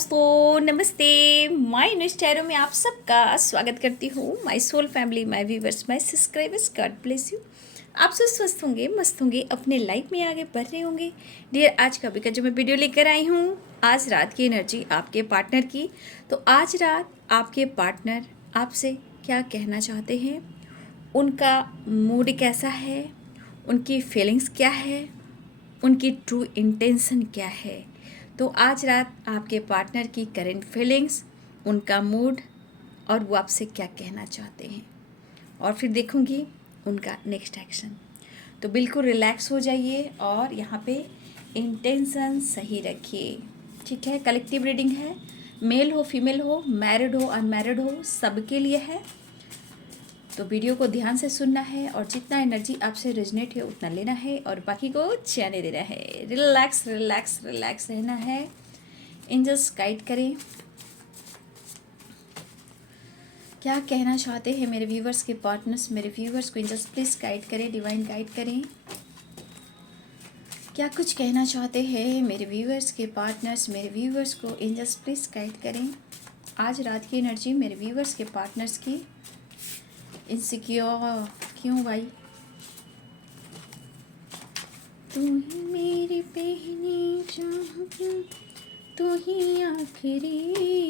दोस्तों नमस्ते। My news tarot में आप सबका स्वागत करती हूँ। My soul family, my viewers, my subscribers, God bless you. आप सब स्वस्थ होंगे, मस्त होंगे, अपने लाइफ में आगे बढ़ रहे होंगे। डियर, आज का भी जो मैं वीडियो लेकर आई हूँ, आज रात की एनर्जी आपके पार्टनर की। तो आज रात आपके पार्टनर आपसे क्या कहना चाहते हैं, उनका मूड कैसा है, उनकी फीलिंग्स क्या है, उनकी ट्रू इंटेंशन क्या है। तो आज रात आपके पार्टनर की करेंट फीलिंग्स, उनका मूड और वो आपसे क्या कहना चाहते हैं, और फिर देखूंगी उनका नेक्स्ट एक्शन। तो बिल्कुल रिलैक्स हो जाइए और यहाँ पे इंटेंशन सही रखिए, ठीक है। कलेक्टिव रीडिंग है, मेल हो फीमेल हो, मैरिड हो अनमैरिड हो, सबके लिए है। तो वीडियो को ध्यान से सुनना है और जितना एनर्जी आपसे रेजोनेट है उतना लेना है और बाकी को जाने देना है। रिलैक्स रिलैक्स रिलैक्स रहना है। एंजल्स गाइड करें, क्या कहना चाहते हैं मेरे व्यूवर्स के पार्टनर्स, मेरे व्यूवर्स को एंजल्स प्लीज़ गाइड करें, डिवाइन गाइड करें। क्या कुछ कहना चाहते हैं मेरे व्यूवर्स के पार्टनर्स, मेरे व्यूवर्स को एंजल्स प्लीज़ गाइड करें। आज रात की एनर्जी मेरे व्यूवर्स के पार्टनर्स की। इनसिक्योर क्यों भाई? तू ही मेरी पहली चाहत, तू ही आखिरी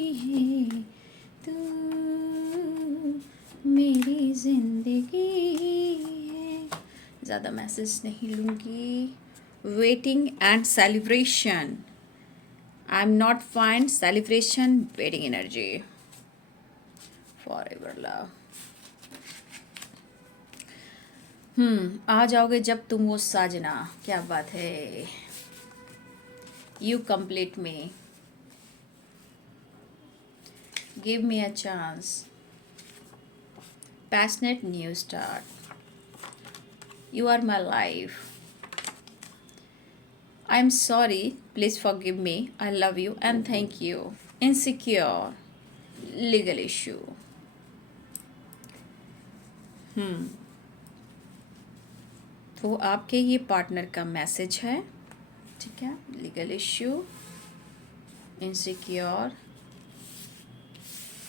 है, तू मेरी जिंदगी है। ज़्यादा मैसेज नहीं लूँगी। Waiting and celebration, I am not find celebration, waiting energy forever love. आ जाओगे जब तुम वो साजना, क्या बात है। You complete me, give me a chance, passionate new start, you are my life, I am sorry, please forgive me, I love you and thank you. Insecure, legal issue. तो आपके ये पार्टनर का मैसेज है, ठीक है। Legal issue, insecure,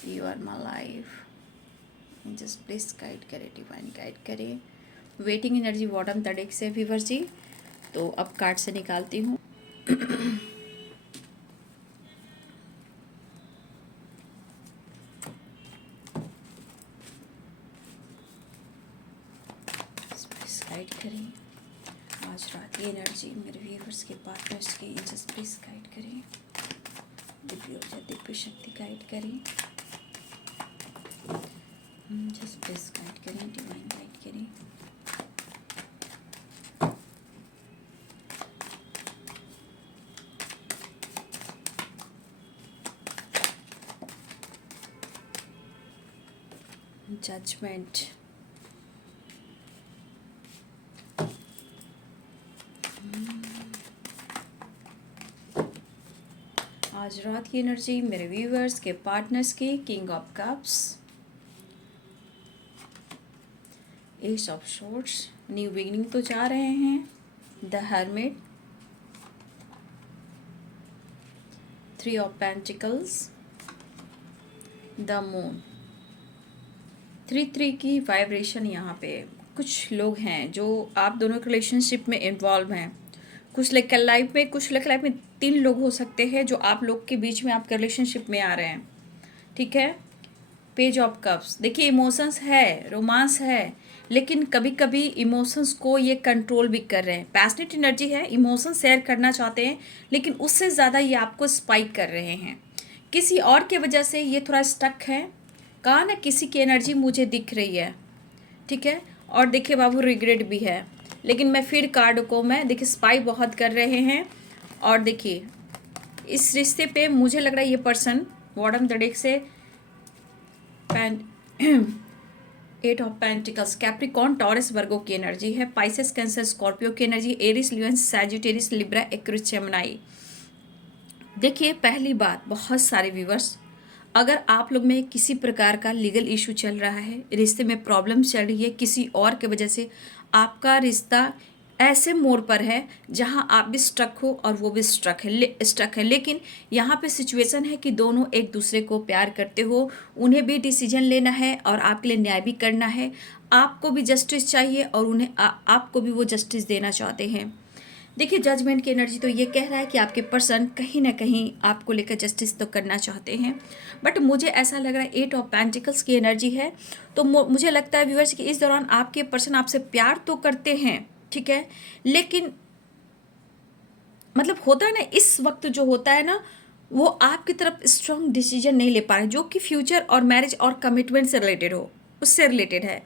you are my life. Just please guide करें, divine guide करें। Waiting energy bottom third से व्यूअर जी। तो अब कार्ड से निकालती हूँ। गाइड करें आज रात की एनर्जी मेरे व्यूअर्स के पार्टनर्स की। जस्ट प्लीज गाइड करें, दिव्य ऊर्जा दिव्य शक्ति गाइड करें। जस्ट प्लीज गाइड करें, डिवाइन गाइड करें। जजमेंट, आज रात की एनर्जी मेरे व्यूअर्स के पार्टनर्स की। King of cups, S of shorts, new beginning तो चाह रहे हैं। The hermit, three of pentacles, the moon. 3-3 की वाइब्रेशन यहाँ पे। कुछ लोग हैं जो आप दोनों के रिलेशनशिप में इन्वॉल्व हैं। कुछ लेकर लाइफ में, कुछ लेकर लाइफ में 3 लोग हो सकते हैं जो आप लोग के बीच में आपके रिलेशनशिप में आ रहे हैं, ठीक है। पेज ऑफ कप्स, देखिए इमोशंस है, रोमांस है, लेकिन कभी कभी इमोशंस को ये कंट्रोल भी कर रहे हैं। पैशनेट एनर्जी है, इमोशन शेयर करना चाहते हैं, लेकिन उससे ज़्यादा ये आपको स्पाइक कर रहे हैं। किसी और के वजह से ये थोड़ा स्टक है। कहा ना, किसी की एनर्जी मुझे दिख रही है, ठीक है। और देखिए बाबू, रिग्रेट भी है, लेकिन मैं फिर कार्ड को मैं देखिए स्पाई बहुत कर रहे हैं। और देखिए इस रिश्ते पे मुझे लग रहा है ये पर्सन बॉटम द डेक से eight of pentacles, Capricorn, Taurus, Virgo की एनर्जी है। पाइसेस, कैंसर, स्कॉर्पियो की energy, Aries, Leo, Sagittarius, Libra, Aquarius, Gemini. देखिए पहली बात, बहुत सारे व्यूवर्स, अगर आप लोग में किसी प्रकार का लीगल इशू चल रहा है, रिश्ते में प्रॉब्लम चल रही है, किसी और के वजह से आपका रिश्ता ऐसे मोड़ पर है जहां आप भी स्ट्रक हो और वो भी स्ट्रक है, लेकिन यहाँ पे सिचुएशन है कि दोनों एक दूसरे को प्यार करते हो, उन्हें भी डिसीजन लेना है और आपके लिए न्याय भी करना है। आपको भी जस्टिस चाहिए और उन्हें आपको भी वो जस्टिस देना चाहते हैं। देखिए, जजमेंट की एनर्जी तो ये कह रहा है कि आपके पर्सन कहीं ना कहीं आपको लेकर जस्टिस तो करना चाहते हैं, बट मुझे ऐसा लग रहा है 8 ऑफ पेंटिकल्स की एनर्जी है। तो मुझे लगता है व्यूअर्स कि इस दौरान आपके पर्सन आपसे प्यार तो करते हैं, ठीक है, लेकिन मतलब होता है ना, इस वक्त जो होता है ना, वो आपकी तरफ स्ट्रॉन्ग डिसीजन नहीं ले पा रहे, जो कि फ्यूचर और मैरिज और कमिटमेंट से रिलेटेड हो, उससे रिलेटेड है।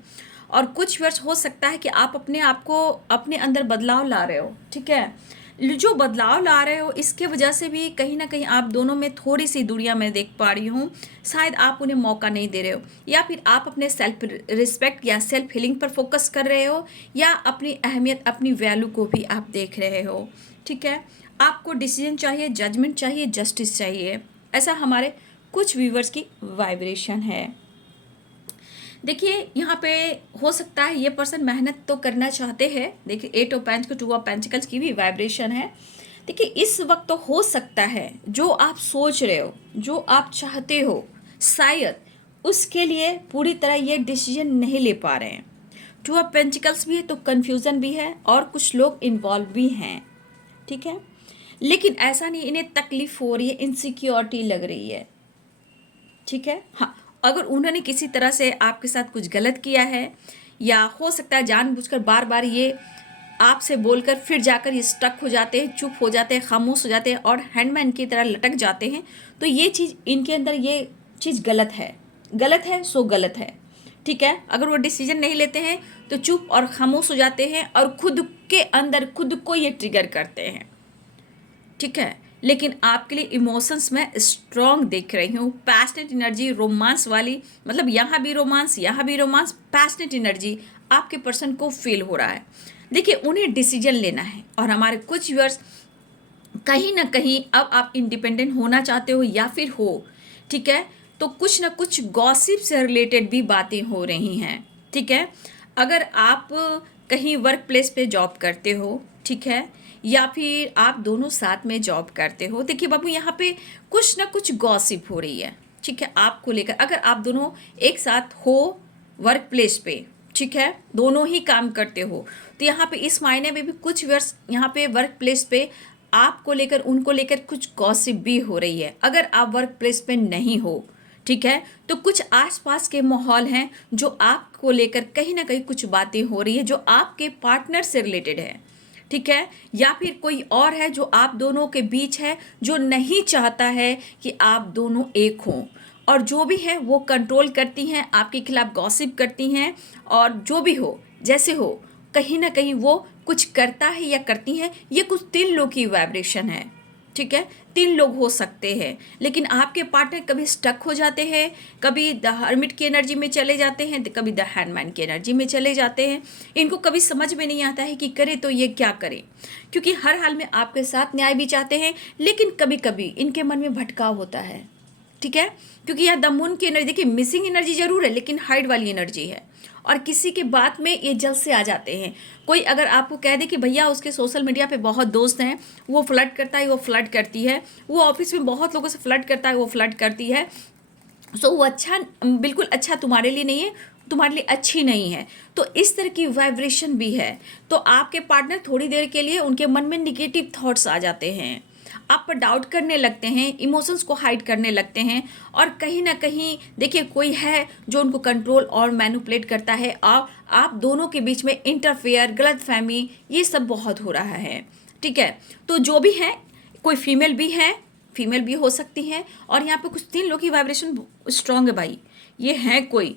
और कुछ वर्ष हो सकता है कि आप अपने आप को अपने अंदर बदलाव ला रहे हो, ठीक है। जो बदलाव ला रहे हो इसके वजह से भी कहीं ना कहीं आप दोनों में थोड़ी सी दूरियां मैं देख पा रही हूँ। शायद आप उन्हें मौका नहीं दे रहे हो, या फिर आप अपने सेल्फ रिस्पेक्ट या सेल्फ हीलिंग पर फोकस कर रहे हो, या अपनी अहमियत अपनी वैल्यू को भी आप देख रहे हो, ठीक है। आपको डिसीजन चाहिए, जजमेंट चाहिए, जस्टिस चाहिए, ऐसा हमारे कुछ व्यूवर्स की वाइब्रेशन है। देखिए, यहाँ पे हो सकता है ये पर्सन मेहनत तो करना चाहते हैं। देखिए, 8 ऑफ पेंटिकल्स, 2 ऑफ पेंटिकल्स की भी वाइब्रेशन है। देखिए, इस वक्त तो हो सकता है जो आप सोच रहे हो, जो आप चाहते हो, शायद उसके लिए पूरी तरह ये डिसीजन नहीं ले पा रहे हैं। 2 ऑफ पेंटिकल्स भी है तो कन्फ्यूज़न भी है और कुछ लोग इन्वॉल्व भी हैं, ठीक है। लेकिन ऐसा नहीं, इन्हें तकलीफ हो रही है, इनसिक्योरिटी लग रही है, ठीक है। हाँ, अगर उन्होंने किसी तरह से आपके साथ कुछ गलत किया है, या हो सकता है जानबूझकर बार बार ये आपसे बोलकर फिर जाकर ये स्टक हो जाते हैं, चुप हो जाते हैं, खामोश हो जाते हैं और हैंडमैन की तरह लटक जाते हैं, तो ये चीज़ इनके अंदर, ये चीज़ गलत है, गलत है सो गलत है, ठीक है। अगर वो डिसीजन नहीं लेते हैं तो चुप और खामोश हो जाते हैं और खुद के अंदर खुद को ये ट्रिगर करते हैं, ठीक है। लेकिन आपके लिए इमोशंस में स्ट्रॉन्ग देख रही हूँ, पैशनेट एनर्जी, रोमांस वाली, मतलब यहाँ भी रोमांस, यहाँ भी रोमांस, पैशनेट एनर्जी आपके पर्सन को फील हो रहा है। देखिए, उन्हें डिसीजन लेना है और हमारे कुछ व्यूअर्स कहीं ना कहीं अब आप इंडिपेंडेंट होना चाहते हो या फिर हो, ठीक है। तो कुछ ना कुछ गॉसिप से रिलेटेड भी बातें हो रही हैं, ठीक है। अगर आप कहीं वर्क प्लेस पे जॉब करते हो, ठीक है, या फिर आप दोनों साथ में जॉब करते हो, देखिए बाबू, यहाँ पे कुछ ना कुछ गॉसिप हो रही है, ठीक है, आपको लेकर। अगर आप दोनों एक साथ हो वर्क प्लेस पे, ठीक है, दोनों ही काम करते हो, तो यहाँ पे इस मायने में भी कुछ वर्ष यहाँ पे वर्क प्लेस पे आपको लेकर, उनको लेकर कुछ गॉसिप भी हो रही है। अगर आप वर्क प्लेस पे नहीं हो, ठीक है, तो कुछ आसपास के माहौल हैं जो आपको लेकर कहीं ना कहीं कुछ बातें हो रही है जो आपके पार्टनर से रिलेटेड है, ठीक है, या फिर कोई और है जो आप दोनों के बीच है, जो नहीं चाहता है कि आप दोनों एक हों, और जो भी है वो कंट्रोल करती हैं, आपके खिलाफ गॉसिप करती हैं, और जो भी हो, जैसे हो, कहीं ना कहीं वो कुछ करता है या करती हैं। ये कुछ 3 लोग की वाइब्रेशन है, ठीक है, 3 लोग हो सकते हैं। लेकिन आपके पार्टनर कभी स्टक हो जाते हैं, कभी द हर्मिट की एनर्जी में चले जाते हैं, कभी द हैंडमैन की एनर्जी में चले जाते हैं। इनको कभी समझ में नहीं आता है कि करे तो ये क्या करें, क्योंकि हर हाल में आपके साथ न्याय भी चाहते हैं, लेकिन कभी कभी इनके मन में भटकाव होता है, ठीक है। क्योंकि यह द मून की एनर्जी, देखिए मिसिंग एनर्जी जरूर है लेकिन हाइड वाली एनर्जी है, और किसी के बात में ये जल्द से आ जाते हैं। कोई अगर आपको कह दे कि भैया उसके सोशल मीडिया पे बहुत दोस्त हैं, वो फ्लर्ट करता है, वो फ्लर्ट करती है, वो ऑफिस में बहुत लोगों से फ्लर्ट करता है, वो फ्लर्ट करती है, सो वो अच्छा, बिल्कुल अच्छा तुम्हारे लिए नहीं है, तुम्हारे लिए अच्छी नहीं है, तो इस तरह की वाइब्रेशन भी है। तो आपके पार्टनर थोड़ी देर के लिए उनके मन में निगेटिव थॉट्स आ जाते हैं, आप पर डाउट करने लगते हैं, इमोशंस को हाइड करने लगते हैं, और कहीं ना कहीं देखिए कोई है जो उनको कंट्रोल और मैनिपुलेट करता है, और आप दोनों के बीच में इंटरफेयर, गलतफहमी, ये सब बहुत हो रहा है, ठीक है। तो जो भी है, कोई फीमेल भी है, फीमेल भी हो सकती है, और यहाँ पे कुछ 3 लोग की वाइब्रेशन स्ट्रांग है भाई, ये है कोई,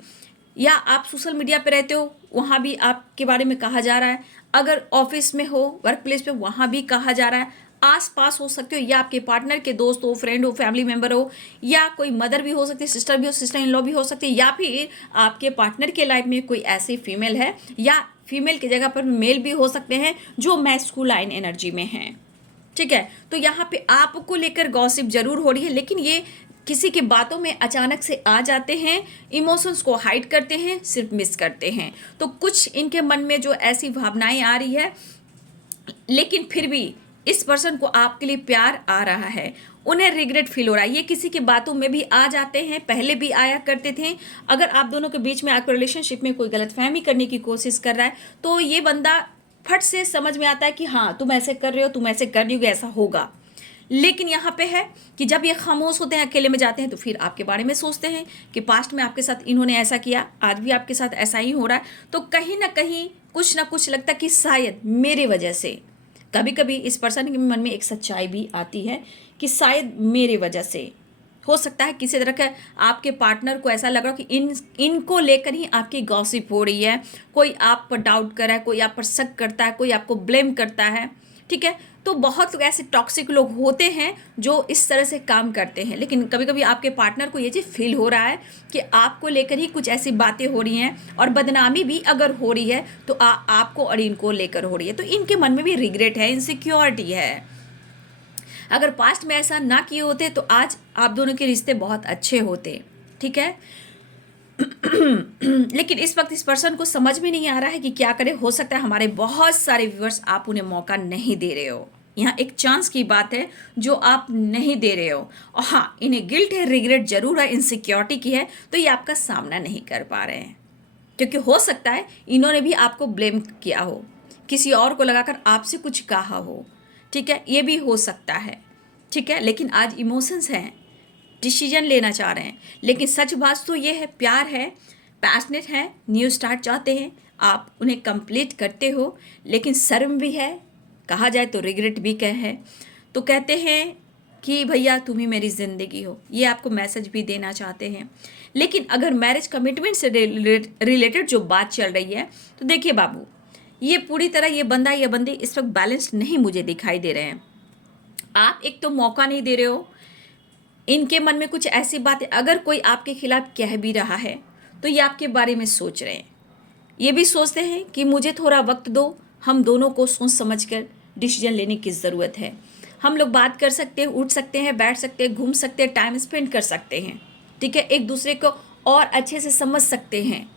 या आप सोशल मीडिया पे रहते हो, वहाँ भी आपके बारे में कहा जा रहा है, अगर ऑफिस में हो, वर्क प्लेस पे, वहाँ भी कहा जा रहा है, आस पास हो सकते हो, या आपके पार्टनर के दोस्त हो, फ्रेंड हो, फैमिली मेंबर हो, या कोई मदर भी हो सकती है, सिस्टर भी हो, सिस्टर इन लॉ भी हो सकती है, या फिर आपके पार्टनर के लाइफ में कोई ऐसी फीमेल है, या फीमेल की जगह पर मेल भी हो सकते हैं जो मैस्कुलाइन एनर्जी में हैं, ठीक है। तो यहाँ पे आपको लेकर गॉसिप जरूर हो रही है, लेकिन ये किसी की बातों में अचानक से आ जाते हैं, इमोशंस को हाइड करते हैं, सिर्फ मिस करते हैं। तो कुछ इनके मन में जो ऐसी भावनाएं आ रही है, लेकिन फिर भी इस पर्सन को आपके लिए प्यार आ रहा है, उन्हें रिग्रेट फील हो रहा है। ये किसी की बातों में भी आ जाते हैं, पहले भी आया करते थे। अगर आप दोनों के बीच में आपके रिलेशनशिप में कोई गलतफहमी करने की कोशिश कर रहा है तो ये बंदा फट से समझ में आता है कि हाँ तुम ऐसे कर रहे हो, तुम ऐसे कर रही हो, ऐसा होगा। लेकिन यहाँ पे है कि जब ये खामोश होते हैं, अकेले में जाते हैं, तो फिर आपके बारे में सोचते हैं कि पास्ट में आपके साथ इन्होंने ऐसा किया, आज भी आपके साथ ऐसा ही हो रहा है। तो कहीं ना कहीं कुछ ना कुछ लगता है कि शायद मेरे वजह से, कभी कभी इस पर्सन के मन में एक सच्चाई भी आती है कि शायद मेरे वजह से हो सकता है किसी तरह का आपके पार्टनर को ऐसा लग रहा हो कि इनको लेकर ही आपकी गॉसिप हो रही है, कोई आप पर डाउट कर रहा है, कोई आप पर शक करता है, कोई आपको ब्लेम करता है। ठीक है, तो बहुत ऐसे टॉक्सिक लोग होते हैं जो इस तरह से काम करते हैं। लेकिन कभी कभी आपके पार्टनर को ये चीज़ फील हो रहा है कि आपको लेकर ही कुछ ऐसी बातें हो रही हैं, और बदनामी भी अगर हो रही है तो आपको और इनको लेकर हो रही है। तो इनके मन में भी रिग्रेट है, इनसिक्योरिटी है। अगर पास्ट में ऐसा ना किए होते तो आज आप दोनों के रिश्ते बहुत अच्छे होते। ठीक है, लेकिन इस वक्त इस पर्सन को समझ में नहीं आ रहा है कि क्या करे। हो सकता है हमारे बहुत सारे व्यूअर्स आप उन्हें मौका नहीं दे रहे हो, यहाँ एक चांस की बात है जो आप नहीं दे रहे हो। और हाँ, इन्हें गिल्ट है, रिग्रेट जरूर है, इनसिक्योरिटी की है, तो ये आपका सामना नहीं कर पा रहे हैं। क्योंकि हो सकता है इन्होंने भी आपको ब्लेम किया हो, किसी और को लगाकर आपसे कुछ कहा हो। ठीक है, ये भी हो सकता है। ठीक है, लेकिन आज इमोशंस हैं, डिसीजन लेना चाह रहे हैं। लेकिन सच बात तो ये है, प्यार है, पैशनेट है, न्यू स्टार्ट चाहते हैं, आप उन्हें कंप्लीट करते हो। लेकिन शर्म भी है, कहा जाए तो रिग्रेट भी है। तो कहते हैं कि भैया तुम ही मेरी ज़िंदगी हो, ये आपको मैसेज भी देना चाहते हैं। लेकिन अगर मैरिज कमिटमेंट से रिलेटेड जो बात चल रही है, तो देखिए बाबू, ये पूरी तरह ये बंदा या बंदी इस वक्त बैलेंस्ड नहीं मुझे दिखाई दे रहे हैं। आप एक तो मौका नहीं दे रहे हो, इनके मन में कुछ ऐसी बातें, अगर कोई आपके खिलाफ कह भी रहा है तो ये आपके बारे में सोच रहे हैं। ये भी सोचते हैं कि मुझे थोड़ा वक्त दो, हम दोनों को सोच समझ कर डिसीजन लेने की ज़रूरत है। हम लोग बात कर सकते हैं, उठ सकते हैं, बैठ सकते हैं, घूम सकते हैं, टाइम स्पेंड कर सकते हैं। ठीक है, एक दूसरे को और अच्छे से समझ सकते हैं।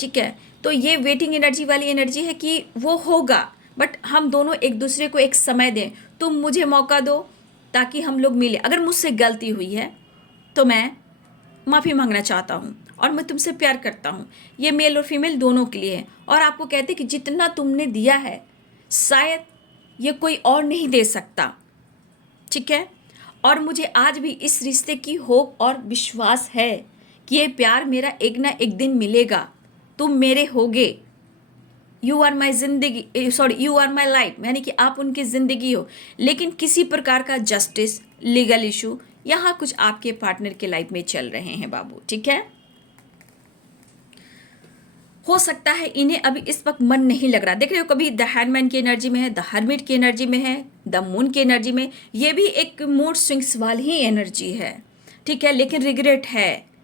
ठीक है, तो ये वेटिंग एनर्जी वाली एनर्जी है कि वो होगा, बट हम दोनों एक दूसरे को एक समय दें। तुम मुझे मौका दो ताकि हम लोग मिले। अगर मुझसे गलती हुई है तो मैं माफ़ी मांगना चाहता हूँ, और मैं तुमसे प्यार करता हूँ। ये मेल और फीमेल दोनों के लिए है। और आपको कहते हैं कि जितना तुमने दिया है शायद ये कोई और नहीं दे सकता। ठीक है, और मुझे आज भी इस रिश्ते की होप और विश्वास है कि ये प्यार मेरा एक ना एक दिन मिलेगा, तुम मेरे होगे। यू आर माई जिंदगी, sorry, you are my life, यानी कि आप उनकी ज़िंदगी हो। लेकिन किसी प्रकार का जस्टिस, लीगल इशू यहाँ कुछ आपके पार्टनर के लाइफ में चल रहे हैं बाबू। ठीक है, हो सकता है इन्हें अभी इस वक्त मन नहीं लग रहा। देख रहे हो, कभी द हैंडमैन की एनर्जी में है, द हर्मिट की एनर्जी में है, द मून की एनर्जी में, ये भी एक मूड स्विंग्स वाली ही एनर्जी है। ठीक है, लेकिन रिग्रेट है।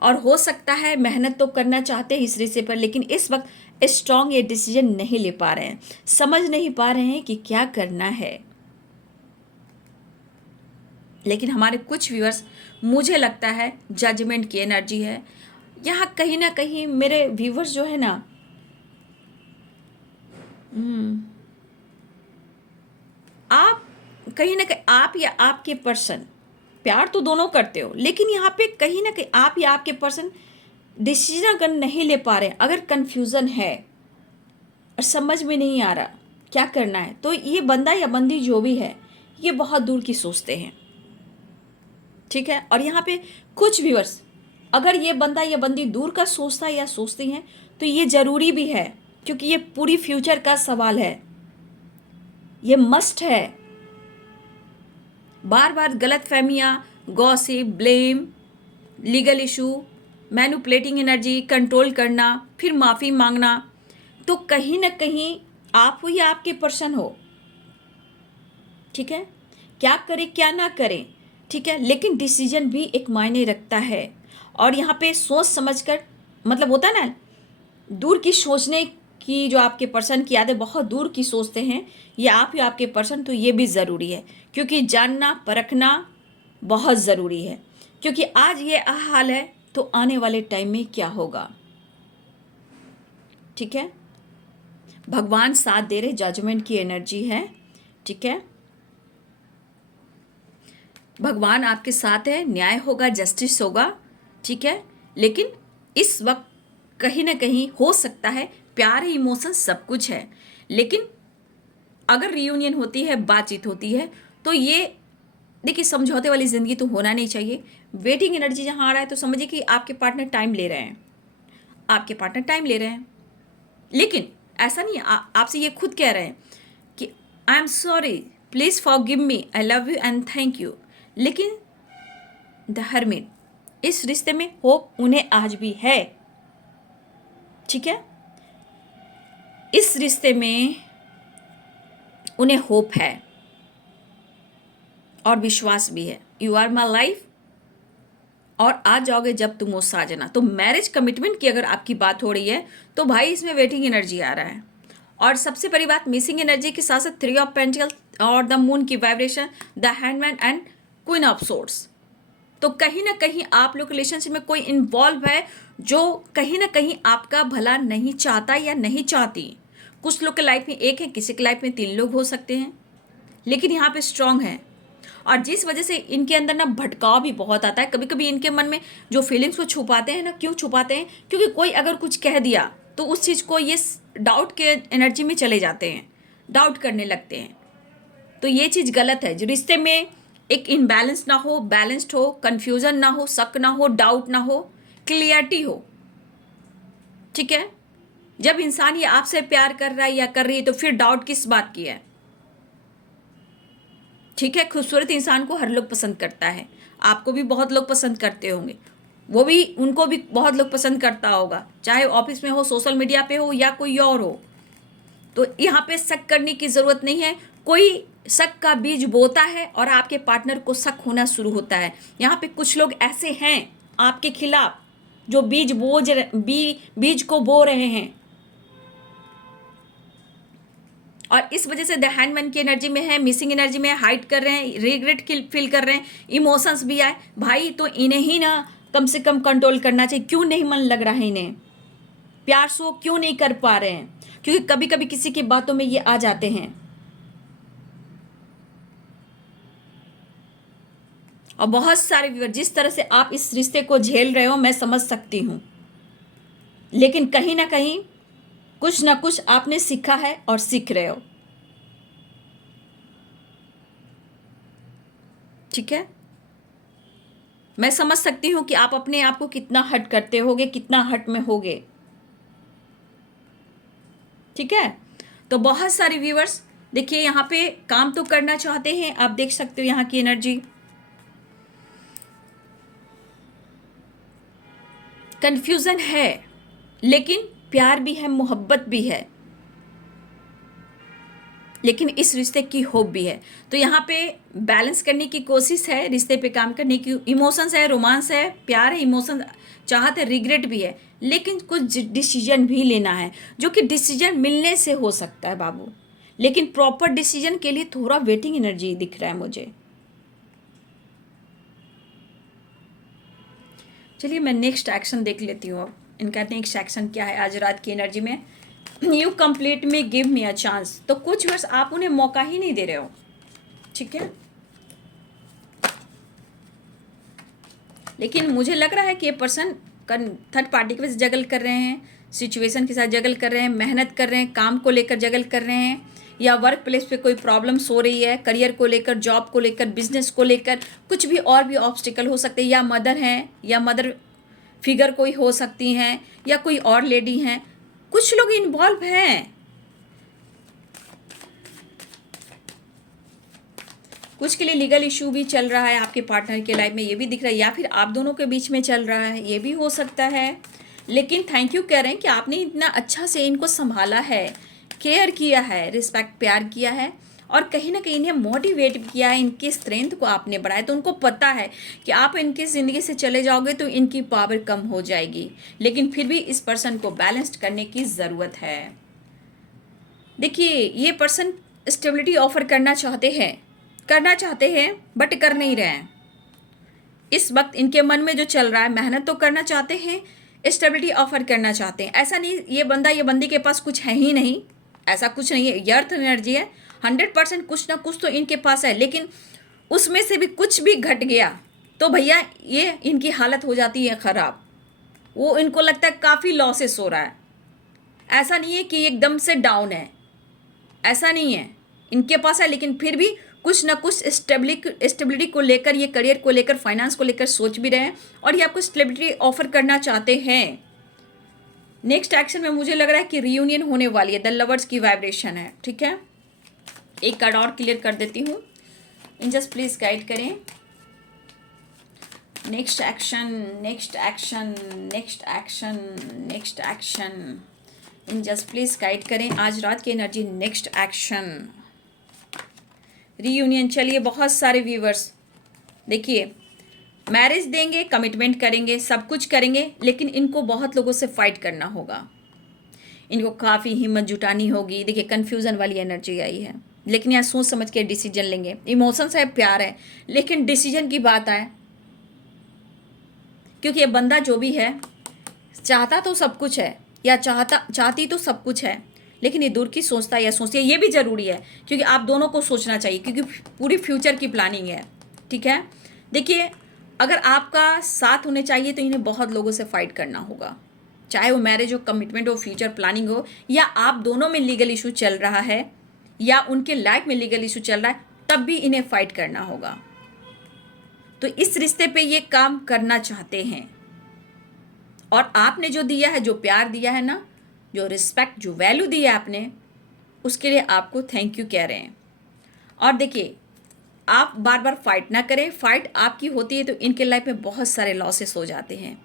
और हो सकता है मेहनत तो करना चाहते हैं इस रिश्ते पर, लेकिन इस वक्त स्ट्रॉन्ग ये डिसीजन नहीं ले पा रहे हैं, समझ नहीं पा रहे हैं कि क्या करना है। लेकिन हमारे कुछ व्यूअर्स, मुझे लगता है जजमेंट की एनर्जी है यहाँ कहीं ना कहीं। मेरे व्यूअर्स जो है ना, आप कहीं ना कहीं, आप या आपके पर्सन, प्यार तो दोनों करते हो, लेकिन यहाँ पे कहीं ना कहीं आप या आपके पर्सन डिसीजन अगर नहीं ले पा रहे, अगर कंफ्यूजन है और समझ में नहीं आ रहा क्या करना है, तो ये बंदा या बंदी जो भी है ये बहुत दूर की सोचते हैं। ठीक है, और यहाँ पे कुछ व्यूअर्स, अगर ये बंदा या बंदी दूर का सोचता है या सोचती हैं तो ये ज़रूरी भी है, क्योंकि ये पूरी फ्यूचर का सवाल है, ये मस्ट है। बार बार गलत फहमियाँ, gossip, blame, legal issue, manipulating energy, control करना, फिर माफ़ी मांगना, तो कहीं ना कहीं आप हो या आपके पर्सन हो। ठीक है, क्या करें क्या ना करें, ठीक है, लेकिन डिसीजन भी एक मायने रखता है। और यहाँ पे सोच समझकर, मतलब होता है ना, दूर की सोचने की, जो आपके पर्सन की आदत बहुत दूर की सोचते हैं, या आप या आपके पर्सन, तो ये भी ज़रूरी है, क्योंकि जानना परखना बहुत ज़रूरी है। क्योंकि आज ये हाल है तो आने वाले टाइम में क्या होगा। ठीक है, भगवान साथ दे रहे, जजमेंट की एनर्जी है, ठीक है। भगवान आपके साथ है, न्याय होगा, जस्टिस होगा, ठीक है। लेकिन इस वक्त कहीं ना कहीं हो सकता है, प्यार है, इमोशन सब कुछ है, लेकिन अगर रियूनियन होती है, बातचीत होती है, तो ये देखिए समझौते वाली ज़िंदगी तो होना नहीं चाहिए। वेटिंग एनर्जी जहाँ आ रहा है तो समझिए कि आपके पार्टनर टाइम ले रहे हैं, आपके पार्टनर टाइम ले रहे हैं, लेकिन ऐसा नहीं है, आपसे ये खुद कह रहे हैं कि आई am sorry, please forgive me, I love you and thank you. लेकिन द हर्मिट, इस रिश्ते में होप उन्हें आज भी है, ठीक है। इस रिश्ते में उन्हें होप है और विश्वास भी है। यू आर माई लाइफ, और आ जाओगे जब तुम वो साजना। तो मैरिज कमिटमेंट की अगर आपकी बात हो रही है तो भाई इसमें वेटिंग एनर्जी आ रहा है। और सबसे बड़ी बात, मिसिंग एनर्जी के साथ साथ 3 ऑफ पेंटिकल और द मून की vibration, the handman and queen of swords. तो कहीं ना कहीं आप लोग रिलेशनशिप में कोई इन्वॉल्व है जो कहीं ना कहीं आपका भला नहीं चाहता या नहीं चाहती। कुछ लोग के लाइफ में एक है, किसी के लाइफ में 3 लोग हो सकते हैं, लेकिन यहाँ पे स्ट्रांग है। और जिस वजह से इनके अंदर ना भटकाव भी बहुत आता है। कभी कभी इनके मन में जो फीलिंग्स वो छुपाते हैं ना, क्यों छुपाते हैं? क्योंकि कोई अगर कुछ कह दिया तो उस चीज़ को ये डाउट के एनर्जी में चले जाते हैं, डाउट करने लगते हैं। तो ये चीज़ गलत है। जो रिश्ते में एक इनबैलेंस ना हो, बैलेंस्ड हो, कन्फ्यूज़न ना हो, शक ना हो, डाउट ना हो, क्लियरिटी हो, ठीक है। जब इंसान ये आपसे प्यार कर रहा है या कर रही है तो फिर डाउट किस बात की है? ठीक है, खूबसूरत इंसान को हर लोग पसंद करता है, आपको भी बहुत लोग पसंद करते होंगे, वो भी, उनको भी बहुत लोग पसंद करता होगा, चाहे ऑफिस में हो, सोशल मीडिया पे हो या कोई और हो। तो यहाँ पे शक करने की ज़रूरत नहीं है। कोई शक का बीज बोता है और आपके पार्टनर को शक होना शुरू होता है। यहाँ पे कुछ लोग ऐसे हैं आपके खिलाफ जो बीज को बो रहे हैं, और इस वजह से द हैंडमैन की एनर्जी में है, मिसिंग एनर्जी में हाइड कर रहे हैं, रिग्रेट फील कर रहे हैं, इमोशंस भी आए। भाई तो इन्हें ही ना कम से कम कंट्रोल करना चाहिए। क्यों नहीं मन लग रहा है इन्हें? प्यार शो क्यों नहीं कर पा रहे हैं? क्योंकि कभी कभी किसी की बातों में ये आ जाते हैं। और बहुत सारे व्यूअर, जिस तरह से आप इस रिश्ते को झेल रहे हो मैं समझ सकती हूँ, लेकिन कहीं ना कहीं कुछ ना कुछ आपने सीखा है और सीख रहे हो, ठीक है। मैं समझ सकती हूँ कि आप अपने आप को कितना हर्ट करते होगे, कितना हर्ट में होगे, ठीक है। तो बहुत सारे व्यूअर्स देखिए यहाँ पे काम तो करना चाहते हैं, आप देख सकते हो यहाँ की एनर्जी, कंफ्यूजन है, लेकिन प्यार भी है, मोहब्बत भी है, लेकिन इस रिश्ते की होप भी है। तो यहाँ पे बैलेंस करने की कोशिश है, रिश्ते पे काम करने की। इमोशंस है, रोमांस है, प्यार है, इमोशन, चाहत है, रिग्रेट भी है, लेकिन कुछ डिसीजन भी लेना है, जो कि डिसीजन मिलने से हो सकता है बाबू, लेकिन प्रॉपर डिसीजन के लिए थोड़ा वेटिंग एनर्जी दिख रहा है मुझे। चलिए मैं नेक्स्ट एक्शन देख लेती हूँ। अब इनका नेक्स्ट एक्शन क्या है आज रात की एनर्जी में। यू कंप्लीट में गिव मी अ चांस। तो कुछ वर्ष आप उन्हें मौका ही नहीं दे रहे हो, ठीक है। लेकिन मुझे लग रहा है कि ये पर्सन थर्ड पार्टी के वजह से जगल कर रहे हैं, सिचुएशन के साथ जगल कर रहे हैं, मेहनत कर रहे हैं, काम को लेकर जगल कर रहे हैं, या वर्क प्लेस पे कोई प्रॉब्लम्स हो रही है, करियर को लेकर, जॉब को लेकर, बिजनेस को लेकर, कुछ भी और भी ऑब्स्टिकल हो सकते हैं, या मदर हैं, या मदर फिगर कोई हो सकती हैं, या कोई और लेडी हैं, कुछ लोग इन्वॉल्व हैं। कुछ के लिए लीगल इशू भी चल रहा है आपके पार्टनर के लाइफ में, ये भी दिख रहा है, या फिर आप दोनों के बीच में चल रहा है, ये भी हो सकता है। लेकिन थैंक यू कह रहे हैं कि आपने इतना अच्छा से इनको संभाला है, केयर किया है, रिस्पेक्ट, प्यार किया है, और कहीं ना कहीं इन्हें मोटिवेट किया है, इनकी स्ट्रेंथ को आपने बढ़ाया। तो उनको पता है कि आप इनकी ज़िंदगी से चले जाओगे तो इनकी पावर कम हो जाएगी, लेकिन फिर भी इस पर्सन को बैलेंस्ड करने की ज़रूरत है। देखिए ये पर्सन स्टेबिलिटी ऑफर करना चाहते हैं बट कर नहीं रहे हैं। इस वक्त इनके मन में जो चल रहा है, मेहनत तो करना चाहते हैं, स्टेबिलिटी ऑफर करना चाहते हैं। ऐसा नहीं ये बंदा ये बंदी के पास कुछ है ही नहीं, ऐसा कुछ नहीं है, ये अर्थ एनर्जी है, 100% कुछ ना कुछ तो इनके पास है, लेकिन उसमें से भी कुछ भी घट गया तो भैया ये इनकी हालत हो जाती है ख़राब। वो इनको लगता है काफ़ी लॉसेस हो रहा है। ऐसा नहीं है कि एकदम से डाउन है, ऐसा नहीं है, इनके पास है, लेकिन फिर भी कुछ ना कुछ स्टेबिलिटी को लेकर, ये करियर को लेकर, फाइनेंस को लेकर सोच भी रहे हैं और ये आपको स्टेबिलिटी ऑफर करना चाहते हैं। नेक्स्ट एक्शन में मुझे लग रहा है कि रियूनियन होने वाली है, द लवर्स की वाइब्रेशन है। ठीक है, एक कार्ड और क्लियर कर देती हूँ, इन जस्ट प्लीज गाइड करें। Next action, next action, next action, next action, in just please guide करें आज रात की एनर्जी। Next action reunion. चलिए, बहुत सारे व्यूवर्स देखिए, मैरिज देंगे, कमिटमेंट करेंगे, सब कुछ करेंगे, लेकिन इनको बहुत लोगों से फाइट करना होगा, इनको काफ़ी हिम्मत जुटानी होगी। देखिए, कन्फ्यूज़न वाली एनर्जी आई है, लेकिन यहाँ सोच समझ के डिसीजन लेंगे। इमोशंस है, प्यार है, लेकिन डिसीजन की बात आए, क्योंकि ये बंदा जो भी है चाहता तो सब कुछ है, या चाहती तो सब कुछ है, लेकिन ये दूर की सोचता है या सोचती है, ये भी ज़रूरी है, क्योंकि आप दोनों को सोचना चाहिए, क्योंकि पूरी फ्यूचर की प्लानिंग है। ठीक है, देखिए, अगर आपका साथ होने चाहिए तो इन्हें बहुत लोगों से फाइट करना होगा, चाहे वो मैरिज हो, कमिटमेंट हो, फ्यूचर प्लानिंग हो, या आप दोनों में लीगल इशू चल रहा है, या उनके लाइफ में लीगल इशू चल रहा है, तब भी इन्हें फाइट करना होगा। तो इस रिश्ते पे ये काम करना चाहते हैं, और आपने जो दिया है, जो प्यार दिया है ना, जो रिस्पेक्ट, जो वैल्यू दी है आपने, उसके लिए आपको थैंक यू कह रहे हैं। और देखिए, आप बार बार फाइट ना करें, फाइट आपकी होती है तो इनके लाइफ में बहुत सारे लॉसेस हो जाते हैं।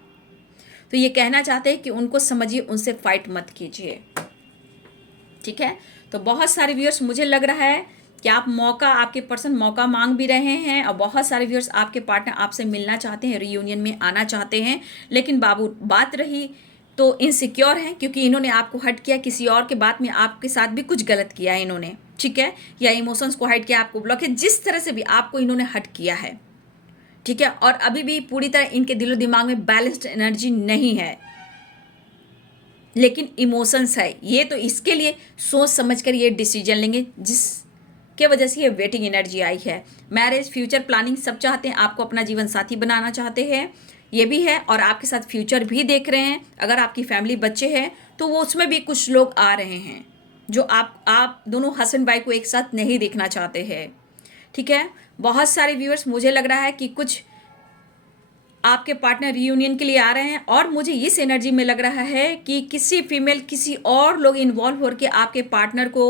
तो ये कहना चाहते हैं कि उनको समझिए, उनसे फाइट मत कीजिए। ठीक है, तो बहुत सारे व्यूअर्स, मुझे लग रहा है कि आप मौका, आपके पर्सन मौका मांग भी रहे हैं, और बहुत सारे व्यूअर्स आपके पार्टनर आपसे मिलना चाहते हैं, रियूनियन में आना चाहते हैं, लेकिन बाबू बात रही तो इनसिक्योर हैं, क्योंकि इन्होंने आपको हट किया, किसी और के बात में आपके साथ भी कुछ गलत किया है इन्होंने। ठीक है, या इमोशंस को हट किया, आपको ब्लॉक है, जिस तरह से भी आपको इन्होंने हट किया है। ठीक है, और अभी भी पूरी तरह इनके दिलो दिमाग में बैलेंस्ड एनर्जी नहीं है, लेकिन इमोशंस है ये, तो इसके लिए सोच समझ कर ये डिसीजन लेंगे, जिसके वजह से ये वेटिंग एनर्जी आई है। मैरिज, फ्यूचर प्लानिंग सब चाहते हैं, आपको अपना जीवन साथी बनाना चाहते हैं, ये भी है, और आपके साथ फ्यूचर भी देख रहे हैं। अगर आपकी फैमिली, बच्चे हैं, तो वो उसमें भी कुछ लोग आ रहे हैं जो आप दोनों हस्बैंड वाइफ को एक साथ नहीं देखना चाहते हैं। ठीक है, बहुत सारे व्यूअर्स, मुझे लग रहा है कि कुछ आपके पार्टनर रियूनियन के लिए आ रहे हैं, और मुझे इस एनर्जी में लग रहा है कि किसी फीमेल, किसी और लोग इन्वॉल्व होकर आपके पार्टनर को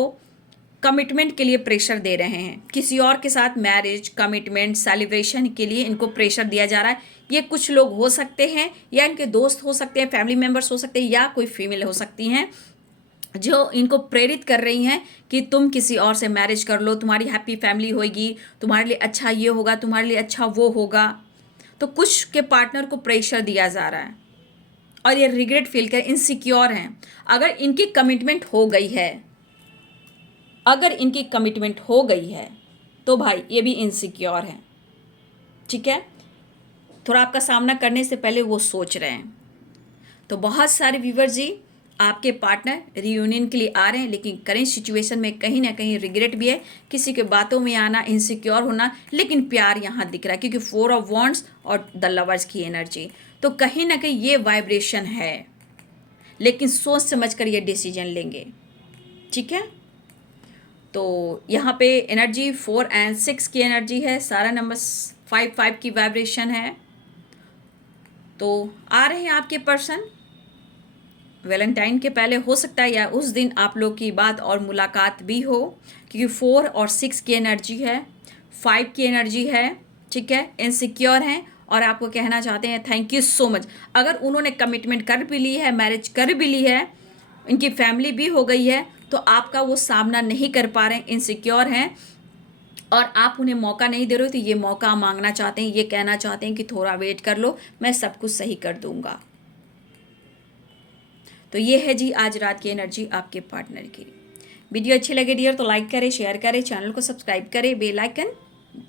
कमिटमेंट के लिए प्रेशर दे रहे हैं। किसी और के साथ मैरिज, कमिटमेंट, सेलिब्रेशन के लिए इनको प्रेशर दिया जा रहा है। ये कुछ लोग हो सकते हैं, या इनके दोस्त हो सकते हैं, फैमिली मेम्बर्स हो सकते हैं, या कोई फीमेल हो सकती हैं, जो इनको प्रेरित कर रही हैं कि तुम किसी और से मैरिज कर लो, तुम्हारी हैप्पी फैमिली होगी, तुम्हारे लिए अच्छा ये होगा, तुम्हारे लिए अच्छा वो होगा। तो कुछ के पार्टनर को प्रेशर दिया जा रहा है, और ये रिग्रेट फील कर इनसिक्योर हैं। अगर इनकी कमिटमेंट हो गई है, अगर इनकी कमिटमेंट हो गई है, तो भाई ये भी इनसिक्योर हैं। ठीक है, थोड़ा आपका सामना करने से पहले वो सोच रहे हैं। तो बहुत सारे व्यूवर जी, आपके पार्टनर रियूनियन के लिए आ रहे हैं, लेकिन करेंट सिचुएशन में कहीं ना कहीं रिग्रेट भी है, किसी के बातों में आना, इनसिक्योर होना, लेकिन प्यार यहाँ दिख रहा है, क्योंकि 4 ऑफ वॉन्ड्स और द लवर्स की एनर्जी, तो कहीं ना कहीं ये वाइब्रेशन है, लेकिन सोच समझ कर ये डिसीजन लेंगे। ठीक है, तो यहाँ पे एनर्जी 4 और 6 की एनर्जी है, सारा नंबर 5 की वाइब्रेशन है। तो आ रहे हैं आपके पर्सन वैलेंटाइन के पहले, हो सकता है या उस दिन आप लोग की बात और मुलाकात भी हो, क्योंकि 4 और 6 की एनर्जी है, 5 की एनर्जी है। ठीक है, इनसिक्योर हैं और आपको कहना चाहते हैं थैंक यू सो मच। अगर उन्होंने कमिटमेंट कर भी ली है, मैरिज कर भी ली है, इनकी फैमिली भी हो गई है, तो आपका वो सामना नहीं कर पा रहे हैं, इनसिक्योर हैं, और आप उन्हें मौका नहीं दे रहे हो, तो ये मौका मांगना चाहते हैं, ये कहना चाहते हैं कि थोड़ा वेट कर लो, मैं सब कुछ सही कर दूंगा। तो ये है जी आज रात की एनर्जी आपके पार्टनर की। वीडियो अच्छी लगे डियर तो लाइक करें, शेयर करें, चैनल को सब्सक्राइब करें, बेल आइकन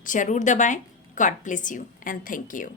जरूर दबाएं। God bless you and thank you.